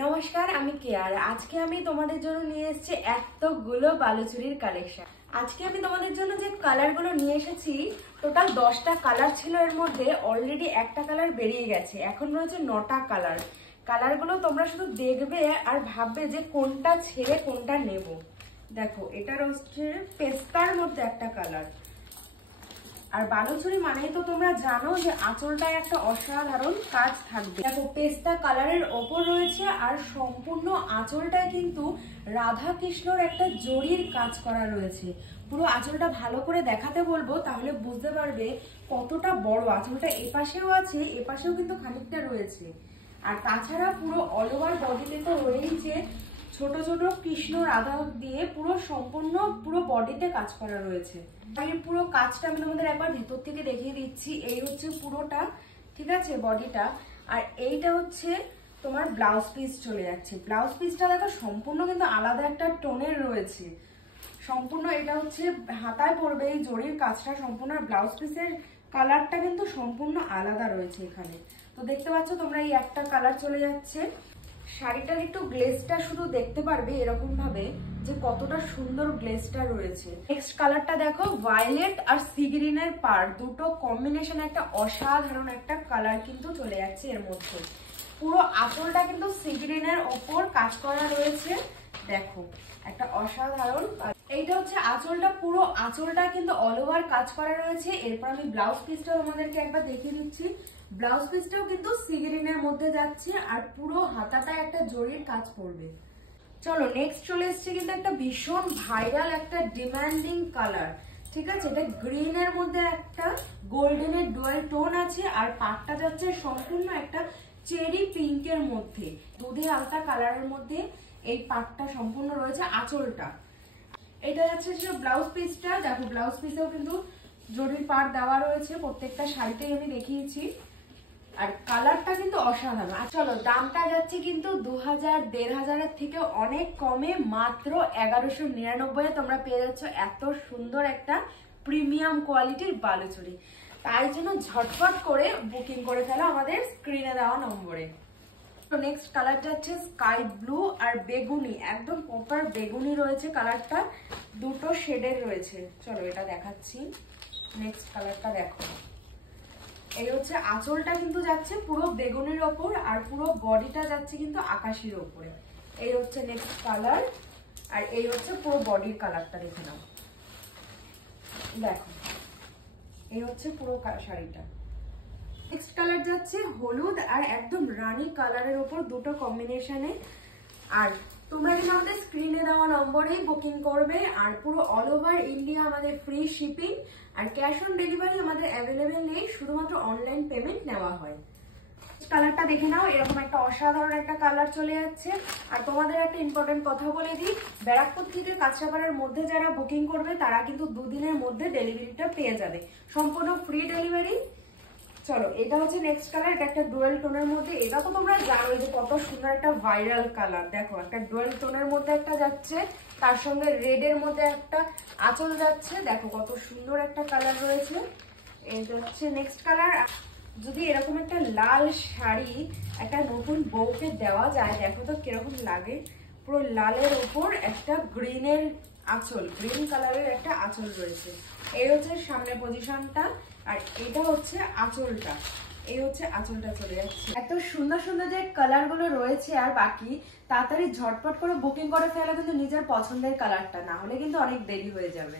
নমস্কার, আমি কেয়ার। আজকে আমি তোমাদের জন্য নিয়ে এসেছি এতগুলো বালুচুরির কালেকশন। আজকে আমি তোমাদের জন্য যে কালারগুলো নিয়ে এসেছি, টোটাল 10টা কালার ছিল। এর মধ্যে অলরেডি একটা কালার বেরিয়ে গেছে, এখন রয়েছে 9টা কালার। কালারগুলো তোমরা শুধু দেখবে আর ভাববে যে কোনটা ছেড়ে কোনটা নেব। দেখো, এটা হচ্ছে পেস্তার মধ্যে একটা কালার। আর বালুচুরি মানেই তো তোমরা জানো যে আঁচলটায় একটা অসাধারণ কাজ থাকবে। দেখো, পেস্তা কালারের ওপর রয়েছে আর সম্পূর্ণ আঁচলটায় কিন্তু রাধা কৃষ্ণর একটা জরির কাজ করা রয়েছে। পুরো আঁচলটা ভালো করে দেখাতে বলবো, তাহলে বুঝতে পারবে কতটা বড় আঁচলটা। এপাশেও আছে, এপাশেও কিন্তু খানিকটা রয়েছে। আর তাছাড়া পুরো অল ওভার বডিতে তো রয়েছে ছোট ছোট কৃষ্ণ রাধা দিয়ে সম্পূর্ণ পুরো বডিতে কাজ করা রয়েছে। আমি পুরো কাজটা আমি তোমাদের একবার ভেতর থেকে দেখিয়ে দিচ্ছি। এই হচ্ছে পুরোটা, ঠিক আছে, বডিটা। আর এইটা হচ্ছে তোমার ব্লাউজ পিস চলে যাচ্ছে। ব্লাউজ পিসটা দেখো সম্পূর্ণ কিন্তু আলাদা একটা টোনের রয়েছে। সম্পূর্ণ এটা হচ্ছে হাতায় পড়বে এই জরির কাজটা সম্পূর্ণ। ব্লাউজ পিসের কালারটা কিন্তু সম্পূর্ণ আলাদা রয়েছে এখানে। তো দেখতে পাচ্ছ তোমরা, এই একটা কালার চলে যাচ্ছে। শাড়িটার একটু গ্লেজটা শুধু দেখতে পারবে এরকম ভাবে যে কতটা সুন্দর গ্লেজটা রয়েছে। নেক্সট কালারটা দেখো, ভায়োলেট আর সি গ্রিনের পার দুটো কম্বিনেশন, একটা অসাধারণ একটা কালার কিন্তু চলে যাচ্ছে এর মধ্যে। পুরো আঁচলটা কিন্তু সি গ্রিনের ওপর কাজ করা রয়েছে। দেখো, একটা অসাধারণ। এইটা হচ্ছে আঁচলটা, পুরো আঁচলটা কিন্তু অল ওভার কাজ করা রয়েছে। এরপর আমি ব্লাউজ পিসটা তোমাদেরকে একবার দেখিয়ে দিচ্ছি। ব্লাউজ পিসটাও কিন্তু সি গ্রিনের মধ্যে যাচ্ছে আর পুরো হাতাটা একটা জরির কাজ পড়বে। চলো নেক্সট চলে এসছে কিন্তু একটা ভীষণ ভাইরাল একটা ডিমান্ডিং কালার, ঠিক আছে। এটা গ্রিনের মধ্যে একটা গোল্ডেনের ডুয়াল টোন আছে আর পাটটা যাচ্ছে সম্পূর্ণ একটা চেরি পিঙ্কের মধ্যে, দুধে আলতা কালারের মধ্যে এই পাটটা সম্পূর্ণ রয়েছে। আঁচলটা এটা যাচ্ছে ব্লাউজ পিসটা। দেখো, ব্লাউজ পিসেও কিন্তু জরির পাট দেওয়া রয়েছে, প্রত্যেকটা শাড়িতেই আমি দেখিয়েছি। আর কালারটা কিন্তু অসাধারণ। আর চলো, দামটা যাচ্ছে কিন্তু 2000 1500 থেকে অনেক কমে, মাত্র 1199 তোমরা পেয়ে যাচ্ছ এত সুন্দর একটা প্রিমিয়াম কোয়ালিটির বালুচুরি। তাই জন্য ঝটপট করে বুকিং করে ফেলো আমাদের স্ক্রিনে দেওয়া নম্বরে। তো নেক্সট কালার যাচ্ছে স্কাই ব্লু আর বেগুনি, একদম প্রপার বেগুনি রয়েছে কালারটা, দুটো শেডের রয়েছে। চলো এটা দেখাচ্ছি। নেক্সট কালারটা দেখো, এই হচ্ছে আঁচলটা কিন্তু যাচ্ছে পুরো বেগুনির ওপর আর পুরো বডিটা যাচ্ছে কিন্তু আকাশির ওপরে। এই হচ্ছে নেক্সট কালার। আর এই হচ্ছে পুরো বডির কালারটা, দেখে নাও। দেখো, এই হচ্ছে পুরো শাড়িটা। নেক্সট কালার যাচ্ছে হলুদ আর একদম রানী কালারের উপর, দুটো কম্বিনেশনে। আর তোমরা কিন্তু আমাদের স্ক্রিনে দেওয়া নম্বরেই বুকিং করবে। আর পুরো অল ওভার ইন্ডিয়া আমাদের ফ্রি শিপিং আর ক্যাশ অন ডেলিভারি আমাদের অ্যাভেলেবেল নেই, শুধুমাত্র অনলাইন পেমেন্ট নেওয়া হয়। কালারটা দেখে নাও, এরকম একটা অসাধারণ একটা কালার চলে যাচ্ছে। আর তোমাদের একটা ইম্পর্টেন্ট কথা বলে দিই, ব্যারাকপুর থেকে কাঁচরাপাড়ার মধ্যে যারা বুকিং করবে তারা কিন্তু 2 দিনের মধ্যে ডেলিভারিটা পেয়ে যাবে, সম্পূর্ণ ফ্রি ডেলিভারি। চলো, এটা হচ্ছে নেক্সট কালার। এটা একটা ডুয়েল টোনের মধ্যে। এটা তো তোমরা জানোই যে কত সুন্দর একটা ভাইরাল কালার। দেখো, একটা ডুয়েল টোনের মধ্যে একটা যাচ্ছে, তার সঙ্গে রেড এর মধ্যে একটা আঁচল যাচ্ছে। দেখো কত সুন্দর একটা কালার রয়েছে। এটা হচ্ছে নেক্সট কালার। যদি এরকম একটা লাল শাড়ি একটা নতুন বউকে দেওয়া যায়, দেখো তো কিরকম লাগে। পুরো লালের উপর একটা গ্রিনের আঁচল, গ্রিন কালারের একটা আঁচল রয়েছে। এই হচ্ছে সামনে পজিশনটা আর এটা হচ্ছে আঁচলটা। এই হচ্ছে আঁচলটা চলে যাচ্ছে। এত সুন্দর সুন্দর যে কালার গুলো রয়েছে, আর বাকি তাড়াতাড়ি ঝটপট করে বুকিং করে ফেলা কিন্তু নিজের পছন্দের কালারটা, না হলে কিন্তু অনেক দেরি হয়ে যাবে।